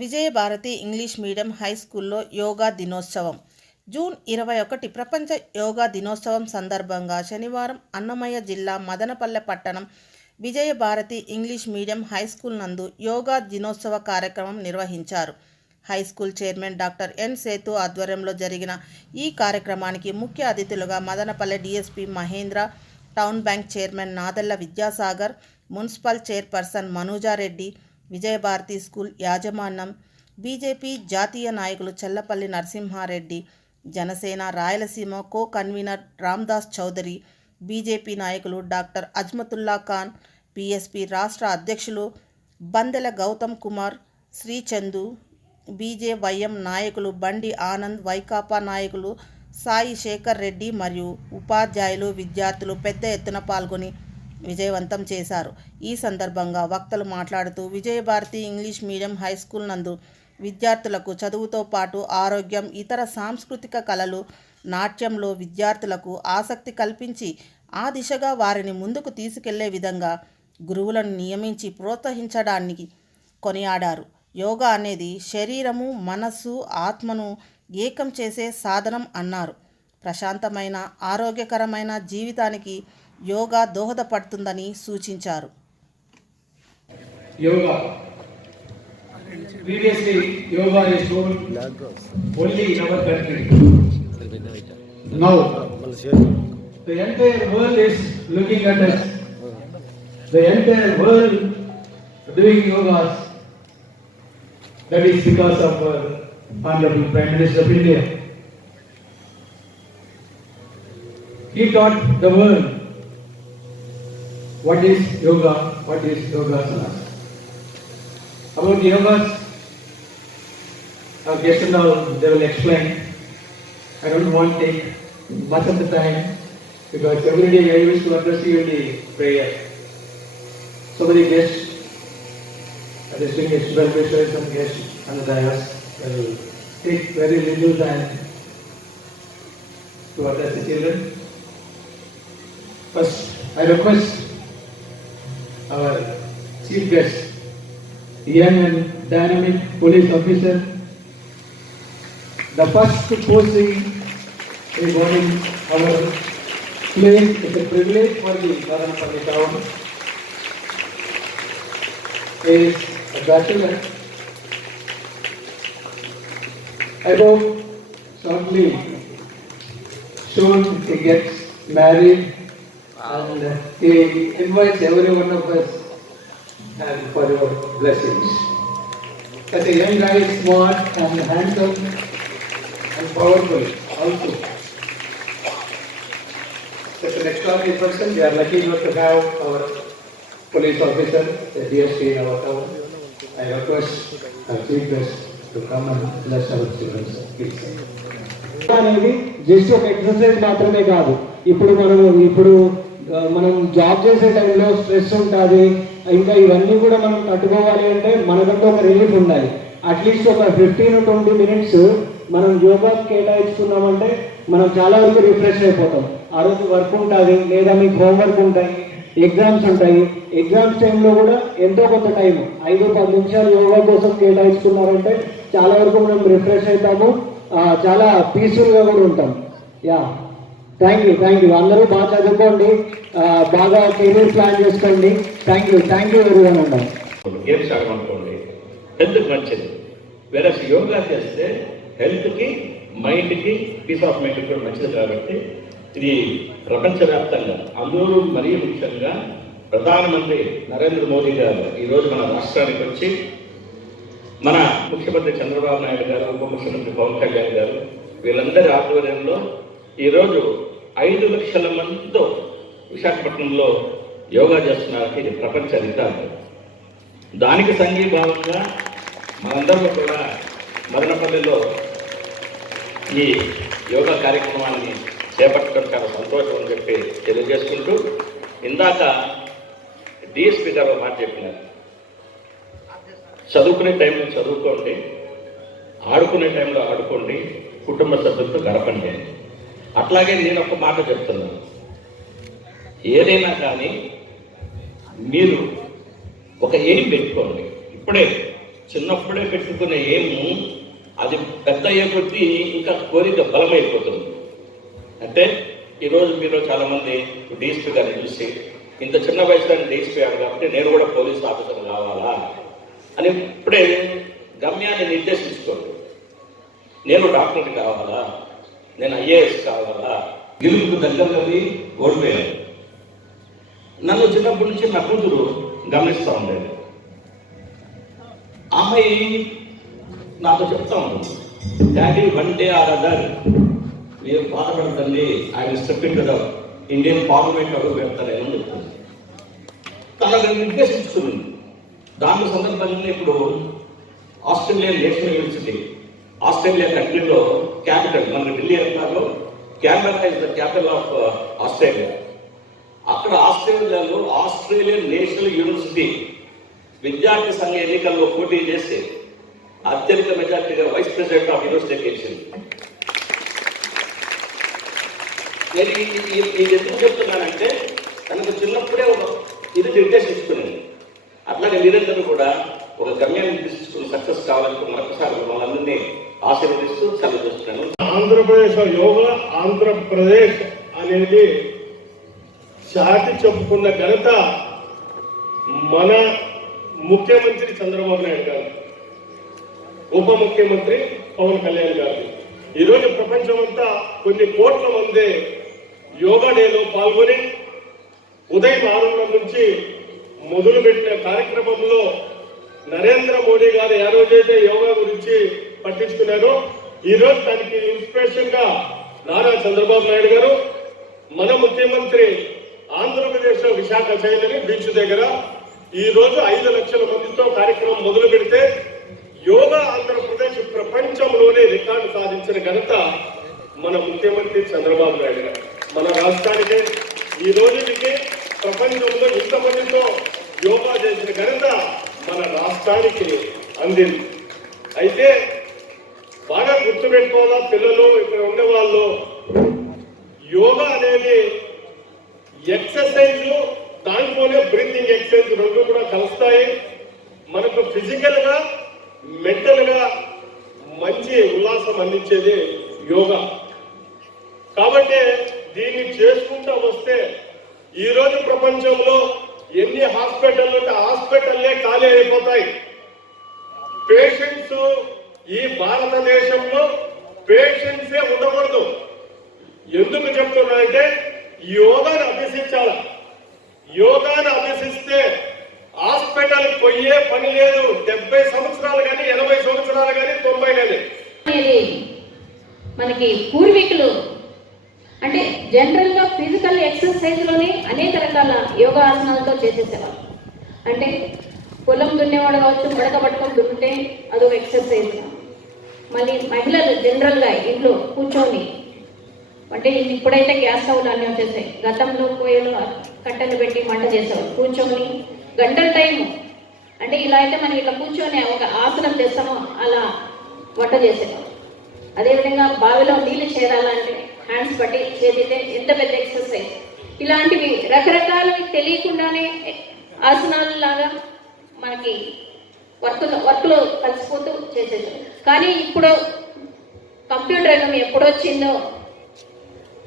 Vijayabharathi English medium high స్కూల్లో యోగా దినోత్సవం. June 21 ప్రపంచ యోగా దినోత్సవం సందర్భంగా శనివారం అన్నమయ్య జిల్లా మదనపల్లె పట్టణం Vijayabharathi English medium high school నందు యోగా దినోత్సవ కార్యక్రమం నిర్వహించారు. High school chairman doctor N Sethu ఆధ్వర్యంలో జరిగిన ఈ కార్యక్రమానికి ముఖ్య అతిథులుగా Madanapalle DSP Mahendra, town bank chairman Nadella Vidyasagar, municipal chairperson Manujareddy, Vijayabharathi school యాజమాన్యం, బీజేపీ జాతీయ నాయకులు Chellapalli Narasimhareddy, Janasena Rayalaseema co convener Ramdas Chowdary, BJP నాయకులు డాక్టర్ అజ్మతుల్లా ఖాన్, పీఎస్పీ రాష్ట్ర అధ్యక్షులు బందెల గౌతమ్ కుమార్, శ్రీచందు, బీజేవైఎం నాయకులు బండి ఆనంద్, వైకాపా నాయకులు సాయి శేఖర్ రెడ్డి మరియు ఉపాధ్యాయులు, విద్యార్థులు పెద్ద ఎత్తున పాల్గొని విజయవంతం చేశారు. ఈ సందర్భంగా వక్తలు మాట్లాడుతూ Vijayabharathi English medium high school నందు విద్యార్థులకు చదువుతో పాటు ఆరోగ్యం, ఇతర సాంస్కృతిక కళలు, నాట్యంలో విద్యార్థులకు ఆసక్తి కల్పించి ఆ దిశగా వారిని ముందుకు తీసుకెళ్లే విధంగా గురువులను నియమించి ప్రోత్సహించడాన్ని కొనియాడారు. యోగా అనేది శరీరము, మనస్సు, ఆత్మను ఏకం చేసే సాధనం అన్నారు. ప్రశాంతమైన, ఆరోగ్యకరమైన జీవితానికి యోగా దోహదపడుతుందని సూచించారు. Yoga previously yoga is known only in our country. Now the entire world is looking at us. The entire world doing yogas. That is because of our Honorable Prime Minister of India. He taught the world what is yoga, what is yogasana. About yogas, our guests now they will explain. I don't want to take much of the time because every day I used to address you in the prayer. So many guests, distinguished well-wishers and guests on the dais will take very little time to address the children. First, I request our chief guest, young and dynamic police officer, the first posting regarding our place is a privilege for the Madampalli town, is a bachelor. I hope shortly soon he gets married and he invites every one of us and for your blessings. As a young guy, smart and handsome and powerful also. Such an extraordinary person. We are lucky enough to have our police officer, the DSP in our town. I request our chief guest to come and bless our children. Please. అనేది just ఒక exercise మాత్రమే కాదు. ఇప్పుడు మనం job చేసే టైంలో stress ఉంటుంది, ఇంకా ఇవన్నీ కూడా మనం తట్టుకోవాలి అంటే మనకంటూ ఒక రిలీఫ్ ఉండాలి. అట్లీస్ట్ ఒక 15-20 మినిట్స్ మనం యోగా కేటాయించుకున్నామంటే మనం చాలా వరకు రిఫ్రెష్ అయిపోతాం. ఆ రోజు వర్క్ ఉంటుంది, లేదా మీకు హోంవర్క్ ఉంటాయి, ఎగ్జామ్స్ ఉంటాయి. ఎగ్జామ్స్ టైంలో కూడా ఎంతో కొంత టైం 5-10 నిమిషాలు యోగా కోసం కేటాయించుకున్నారంటే చాలా వరకు మనం రిఫ్రెష్ అవుతాము, చాలా పీస్ఫుల్గా కూడా ఉంటాం. Yeah, thank you. అందరూ బాగా చదువుకోండి, బాగా కెరీర్ ప్లాన్ చేసుకోండి. థ్యాంక్ యూ వెరీ వన్ అన్నాం. గేమ్స్ ఆడమనుకోండి, హెల్త్కి మంచిది. వేరే యోగా చేస్తే హెల్త్కి, మైండ్కి, పీస్ ఆఫ్ మైండ్కి కూడా మంచిది. కాబట్టి ఇది ప్రపంచవ్యాప్తంగా, అందరూ మరీ ముఖ్యంగా ప్రధానమంత్రి నరేంద్ర మోదీ గారు ఈరోజు మన రాష్ట్రానికి వచ్చి మన ముఖ్యమంత్రి చంద్రబాబు నాయుడు గారు, ఉప ముఖ్యమంత్రి పవన్ కళ్యాణ్ గారు, వీళ్ళందరి ఆధ్వర్యంలో ఈరోజు 5 లక్షల మందితో విశాఖపట్నంలో యోగా చేస్తున్నారు. ఇది ప్రపంచ రికార్డు. దానికి సంఘీభావంగా మనందరూ కూడా మదనపల్లిలో ఈ యోగా కార్యక్రమాన్ని చేపట్టడం చాలా సంతోషం అని చెప్పి తెలియజేసుకుంటూ, ఇందాక డిఎస్పీ గారు మాట చెప్పినారు, చదువుకునే టైంలో చదువుకోండి, ఆడుకునే టైంలో ఆడుకోండి, కుటుంబ సభ్యులతో గడపండి. అట్లాగే నేను ఒక మాట చెప్తున్నాను, ఏదైనా కానీ మీరు ఒక ఎయిమ్ పెట్టుకోండి. ఇప్పుడే చిన్నప్పుడే పెట్టుకునే ఏము అది పెద్ద అయ్యే కొద్దీ ఇంకా కోరిక బలమైపోతుంది. అంటే ఈరోజు మీరు చాలామంది డీఎస్పీ గారిని చూసి ఇంత చిన్న వయసులో డీఎస్పీ అయ్యాడు కాబట్టి నేను కూడా పోలీస్ ఆఫీసర్ కావాలా అని ఇప్పుడే గమ్యాన్ని నిర్దేశించుకోండి. నేను డాక్టర్ కావాలా, నేను ఐఏఎస్ కావాలా, గెలుపుకు దగ్గరది ఓడిపోయాను. నన్ను చిన్నప్పటి నుంచి నా కూతురు గమనిస్తూ ఉండేది. అమ్మాయి నాతో చెప్తా ఉంది, daddy one day or other మీరు బాధపడతండి, ఆయన step in to the Indian parliament అడుగు పెడతారని చెప్తుంది. తనకు నిర్దేశించుకుంది. దాని సందర్భంగా ఇప్పుడు ఆస్ట్రేలియా నేషనల్ యూనివర్సిటీ, ఆస్ట్రేలియా కంట్రీలో క్యాపిటల్, మనకి ఢిల్లీ అంటారు, Canberra is the capital of Australia. అక్కడ ఆస్ట్రేలియాలో ఆస్ట్రేలియన్ నేషనల్ యూనివర్సిటీ విద్యార్థి సంఘ ఎన్నికల్లో పోటీ చేసి అత్యధిక మెజార్టీగా వైస్ ప్రెసిడెంట్ ఆఫ్ యూనివర్సిటీ గెలిచింది. నేను ఇది ఎందుకు చెప్తున్నానంటే తనకు చిన్నప్పుడే ఒక ఇది నిర్దేశించుకున్నాను. అట్లాగే మీరందరూ కూడా ఒక గమ్యాన్ని నిర్దేశించుకుని సక్సెస్ కావాలని మరొకసారి మనందరినీ ఆశీర్వదిస్తూ సెలవు చేస్తున్నాను. ఆంధ్రప్రదేశ్ యోగా ఆంధ్రప్రదేశ్ అనేది చాటి చెప్పుకున్న ఘనత మన ముఖ్యమంత్రి చంద్రబాబు నాయుడు గారు, ఉప ముఖ్యమంత్రి పవన్ కళ్యాణ్ గారు. ఈరోజు ప్రపంచమంతా కొన్ని కోట్ల మంది యోగా డేలో పాల్గొని ఉదయం 6 నుంచి మొదలుపెట్టిన కార్యక్రమంలో నరేంద్ర మోడీ గారు ఏ రోజైతే యోగా గురించి పట్టించుకున్నారో ఈరోజు దానికి ఇన్స్పిరేషన్ గా నారా చంద్రబాబు నాయుడు గారు, మన ముఖ్యమంత్రి ఆంధ్రప్రదేశ్ లో విశాఖ చైలని బీచ్ దగ్గర ఈ రోజు 5 లక్షల మందితో కార్యక్రమం మొదలు పెడితే యోగా ఆంధ్రప్రదేశ్ ప్రపంచంలోనే రికార్డు సాధించిన ఘనత మన ముఖ్యమంత్రి చంద్రబాబు నాయుడు గారు. మన రాష్ట్రానికి ఈ రోజుకి ప్రపంచంలో ఇంతమందితో యోగా చేసిన ఘనత మన రాష్ట్రానికి అందింది. అయితే బాగా గుర్తుపెట్టుకోవాలా పిల్లలు, ఇక్కడ ఉండే వాళ్ళు, యోగా అనేది ఎక్సర్సైజ్, దాంట్లోనే బ్రీతింగ్ ఎక్సర్సైజ్ రెండు కూడా కలుస్తాయి. మనకు ఫిజికల్ గా మెంటల్ గా మంచి ఉల్లాసం అందించేది యోగా. కాబట్టి దీన్ని చేసుకుంటూ వస్తే ఈ రోజు ప్రపంచంలో ఎన్ని హాస్పిటల్ ఉంటే హాస్పిటల్లే ఖాళీ అయిపోతాయి. పేషెంట్స్ ఈ భారతదేశంలో పేషెంట్సే ఉండకూడదు. ఎందుకు చెప్తున్నానంటే యోగాను అభ్యసించాలి. యోగాను అభ్యసిస్తే హాస్పిటల్కి పోయే పని లేదు. 70 సంవత్సరాలు కానీ 80 సంవత్సరాలు కానీ 90 కానీ. మనకి పూర్వీకులు అంటే జనరల్ గా ఫిజికల్ ఎక్సర్సైజ్ లోనే అనేక రకాల యోగా ఆసనాలతో చేసేసేవారు. అంటే పొలం దున్నేవాడు కావచ్చు, మడక పట్టుకొని దున్నితే అదొక ఎక్సర్సైజ్. మళ్ళీ మహిళలు జనరల్ గా ఇంట్లో కూర్చొని, అంటే ఇప్పుడైతే గ్యాస్ స్టవ్లు అన్నీ వచ్చేసాయి, గతంలో పొయ్యిలో కట్టెలు పెట్టి మంట చేసేవారు. కూర్చొని గంటల టైము, అంటే ఇలా అయితే మనం ఇట్లా కూర్చొని ఒక ఆసనం చేస్తామో అలా వంట చేసేవారు. అదేవిధంగా బావిలో నీళ్ళు చేరాలంటే హ్యాండ్స్ పట్టి చేతితే ఎంత పెద్ద ఎక్సర్సైజ్. ఇలాంటివి రకరకాలవి తెలియకుండానే ఆసనాలు లాగా మనకి వర్క్లో కలిసిపోతూ చేసేసారు. కానీ ఇప్పుడు కంప్యూటర్ రంగం ఎప్పుడొచ్చిందో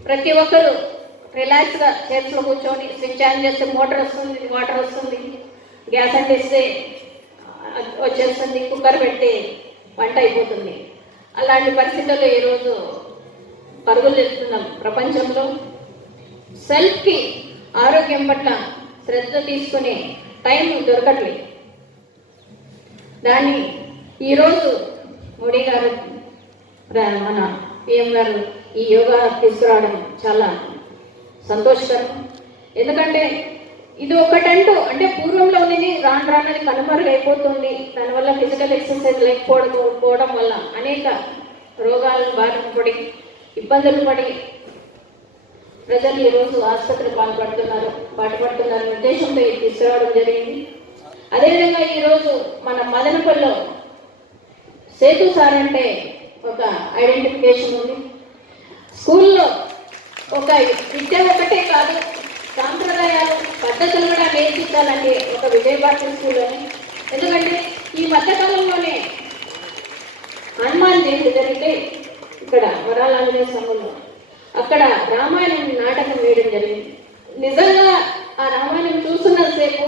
ప్రతి ఒక్కరు రిలాక్స్గా చైర్స్లో కూర్చొని స్విచ్ ఆన్ చేస్తే మోటార్ వస్తుంది, వాటర్ వస్తుంది, గ్యాస్ అంటిస్తే వచ్చేస్తుంది, కుక్కర్ పెట్టి వంట అయిపోతుంది. అలాంటి పరిస్థితుల్లో ఈరోజు పరుగులు చేస్తున్నాం. ప్రపంచంలో సెల్ఫ్కి ఆరోగ్యం పట్ల శ్రద్ధ తీసుకునే టైం దొరకట్లేదు. దాన్ని ఈరోజు మోడీ గారు, మన పిఎం గారు ఈ యోగా తీసుకురావడం చాలా సంతోషకరం. ఎందుకంటే ఇది ఒకటంటూ, అంటే పూర్వంలో ఉన్నది రాను రానది కనుమరుగైపోతుంది. దానివల్ల ఫిజికల్ ఎక్సర్సైజ్ లేకపోవడం వల్ల అనేక రోగాలను బారిన పడి ఇబ్బందులు పడి ప్రజలు ఈరోజు ఆసుపత్రికి పాటుపడుతున్నారు ఉద్దేశంతో ఇది తీసుకురావడం జరిగింది. అదేవిధంగా ఈరోజు మన మదనపల్లిలో సేతు సార్ అంటే ఒక ఐడెంటిఫికేషన్ ఉంది. స్కూల్లో ఒక విద్య ఒకటే కాదు, సాంప్రదాయాలు పద్ధతులు కూడా నేర్పించాలంటే ఒక విజయభారతి స్కూల్లోని. ఎందుకంటే ఈ మధ్యకాలంలోనే హనుమాన్ జయంతి జరిగితే ఇక్కడ వరాల ఆంజనేయ స్వామిలో అక్కడ రామాయణం నాటకం వేయడం జరిగింది. నిజంగా ఆ రామాయణం చూస్తున్నంతసేపు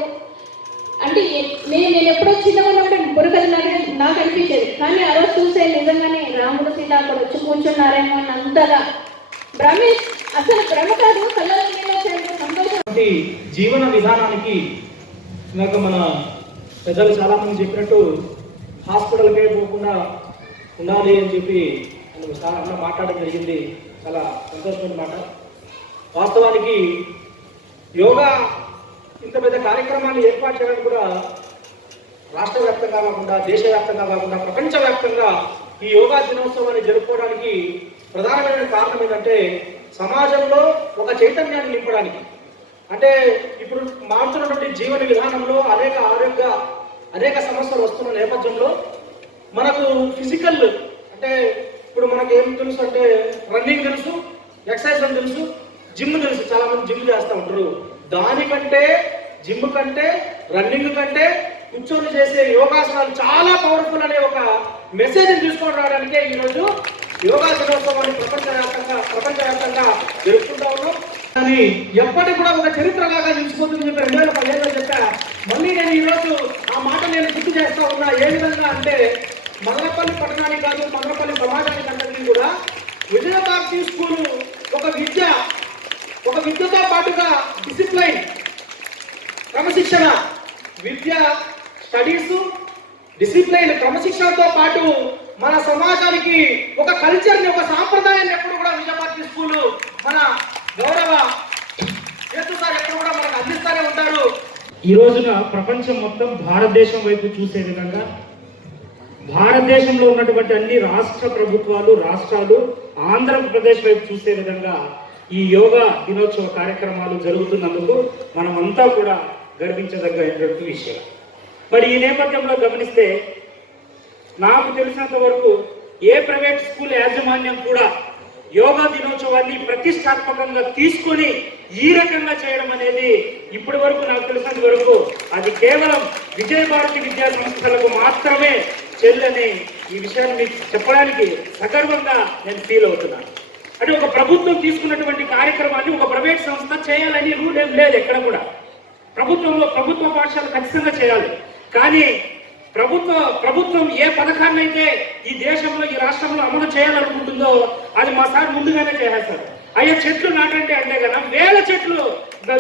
అంటే నేను ఎప్పుడో చిన్నగా ఉన్నప్పుడు బురకలు నాకు అనిపించేది, కానీ ఆ రోజు చూసే నిజంగానే రాముడు సీత అక్కడ వచ్చి కూర్చున్నారేమో అని అంతగా అసలు భ్రమ కాదు, కళ్ళలో సంతోషం. జీవన విధానానికి ఇందాక మన పెద్దలు చాలా మంది చెప్పినట్టు హాస్పిటల్కే పోకుండా ఉండాలి అని చెప్పి అన్న మాట్లాడడం జరిగింది. చాలా సంతోషమైన మాట. వాస్తవానికి యోగా ఇంత పెద్ద కార్యక్రమాన్ని ఏర్పాటు చేయడానికి కూడా రాష్ట్ర వ్యాప్తంగా కాకుండా దేశవ్యాప్తంగా కాకుండా ప్రపంచవ్యాప్తంగా ఈ యోగా దినోత్సవాన్ని జరుపుకోవడానికి ప్రధానమైన కారణం ఏంటంటే సమాజంలో ఒక చైతన్యాన్ని నింపడానికి. అంటే ఇప్పుడు మారుతున్నటువంటి జీవన విధానంలో అనేక సమస్యలు వస్తున్న నేపథ్యంలో మనకు ఫిజికల్ అంటే ఇప్పుడు మనకి ఏం తెలుసు అంటే రన్నింగ్ తెలుసు, ఎక్సర్సైజ్ అని తెలుసు, జిమ్ తెలుసు. చాలా మంది జిమ్ చేస్తూ ఉంటారు. దానికంటే జిమ్ కంటే రన్నింగ్ కంటే కూర్చొని చేసే యోగాసనాలు చాలా పవర్ఫుల్ అనే ఒక మెసేజ్ని తీసుకొని రావడానికే ఈరోజు యోగా దినోత్సవాన్ని ప్రపంచవ్యాప్తంగా జరుపుకుంటా ఉన్నాం. కానీ ఎప్పటికి కూడా ఒక చరిత్రలాగా నిలిచిపోతుందని చెప్పి 2015లో చెప్పా. మళ్ళీ నేను ఈరోజు ఆ మాట నేను గుర్తు చేస్తా ఉన్నా. ఏ విధంగా అంటే మదనపల్లి పట్టణానికి కాదు, మదనపల్లి సమాజానికి అందరికీ కూడా విజయభారతి స్కూలు ఒక విద్యతో పాటుగా డిసిప్లైన్, క్రమశిక్షణ, విద్య, స్టడీస్, డిసిప్లైన్, క్రమశిక్షణతో పాటు మన సమాజానికి ఒక కల్చర్ని, ఒక సాంప్రదాయాన్ని ఎప్పుడు కూడా విజయభారతి స్కూలు మన గౌరవ సార్ ఎప్పుడు కూడా మనకు అందిస్తూనే ఉంటారు. ఈ రోజున ప్రపంచం మొత్తం భారతదేశం వైపు చూసే విధంగా భారతదేశంలో ఉన్నటువంటి అన్ని రాష్ట్ర ప్రభుత్వాలు, రాష్ట్రాలు ఆంధ్రప్రదేశ్ వైపు చూసే విధంగా ఈ యోగా దినోత్సవ కార్యక్రమాలు జరుగుతున్నందుకు మనమంతా కూడా గర్వించదగ్గటువంటి విషయం. మరి ఈ నేపథ్యంలో గమనిస్తే నాకు తెలిసినంత వరకు ఏ ప్రైవేట్ స్కూల్ యాజమాన్యం కూడా యోగా దినోత్సవాన్ని ప్రతిష్టాత్మకంగా తీసుకొని ఈ రకంగా చేయడం అనేది ఇప్పటి వరకు నాకు తెలిసినంత వరకు అది కేవలం విజయభారతి విద్యా సంస్థలకు మాత్రమే చెల్లని ఈ విషయాన్ని మీకు చెప్పడానికి సగర్వంగా నేను ఫీల్ అవుతున్నాను. అంటే ఒక ప్రభుత్వం తీసుకున్నటువంటి కార్యక్రమాన్ని ఒక ప్రైవేట్ సంస్థ చేయాలని రూల్ ఏం లేదు ఎక్కడ కూడా. ప్రభుత్వ పాఠశాల ఖచ్చితంగా చేయాలి. కానీ ప్రభుత్వం ఏ పథకాన్ని అయితే ఈ దేశంలో, ఈ రాష్ట్రంలో అమలు చేయాలనుకుంటుందో అది మా సార్ ముందుగానే చేసేస్తారు. అయ్యే చెట్లు నాటంటే అంటే కదా వేల చెట్లు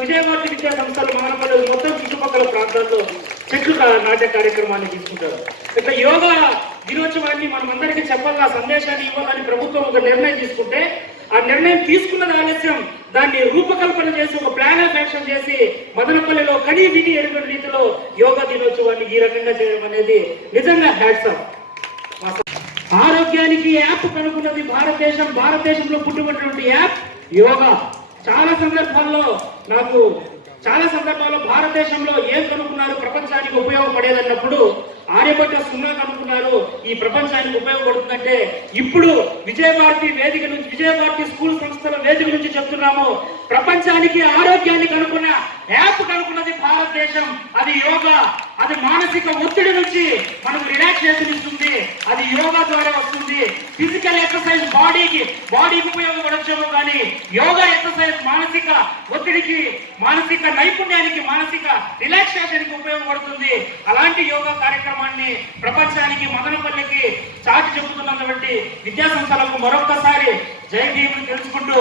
విజయభారతి విద్యా సంస్థలు మదనపల్లి మొత్తం చుట్టుపక్కల ప్రాంతాల్లో చెట్లు నాటే కార్యక్రమాన్ని తీసుకుంటారు. ఇట్లా యోగా దినోత్సవాన్ని మనం అందరికీ చెప్పాలా, సందేశాన్ని ఇవ్వాలని ప్రభుత్వం ఒక నిర్ణయం తీసుకుంటే ఆ నిర్ణయం తీసుకున్నది ఆలస్యం, దాన్ని రూపకల్పన చేసి ఒక ప్లాన్ ఆఫ్ యాక్షన్ చేసి మదనపల్లిలో కనీ విని ఎరుగని రీతిలో యోగా దినోత్సవాన్ని ఈ రకంగా చేయడం అనేది నిజంగా హ్యాట్స్ ఆఫ్. ఆరోగ్యానికి యాప్ కనుక్కున్నది భారతదేశంలో పుట్టుబడినటువంటి యాప్ యోగా. చాలా సందర్భాల్లో భారతదేశంలో ఏం కనుక్కున్నారు ప్రపంచానికి ఉపయోగపడేదన్నప్పుడు ఆర్యభట్ట సున్నా కనుక్కున్నారు ఈ ప్రపంచానికి ఉపయోగపడుతుందంటే ఇప్పుడు విజయభారతి స్కూల్ సంస్థల వేదిక నుంచి చెప్తున్నాము, ప్రపంచానికి ఆరోగ్యాన్ని కనుక్కున్న యాప్ కనుక్కున్నది భారతదేశం. అది యోగా. అది మానసిక ఒత్తిడి నుంచి మనకు రిలాక్సేషన్ ఇస్తుంది. అది యోగా ద్వారా వస్తుంది. ఫిజికల్ ఎక్సర్సైజ్ బాడీకి ఉపయోగపడచ్చేమో కానీ యోగా ఎక్సర్సైజ్ మానసిక ఒత్తిడికి, మానసిక నైపుణ్యానికి, మానసిక రిలాక్సేషన్ కి ఉపయోగపడుతుంది. అలాంటి యోగా కార్యక్రమాన్ని ప్రపంచానికి, మదనపల్లికి చాటి చెబుతున్నటువంటి విద్యా సంస్థలకు మరొక్కసారి జై భీమ్ తెలుసుకుంటూ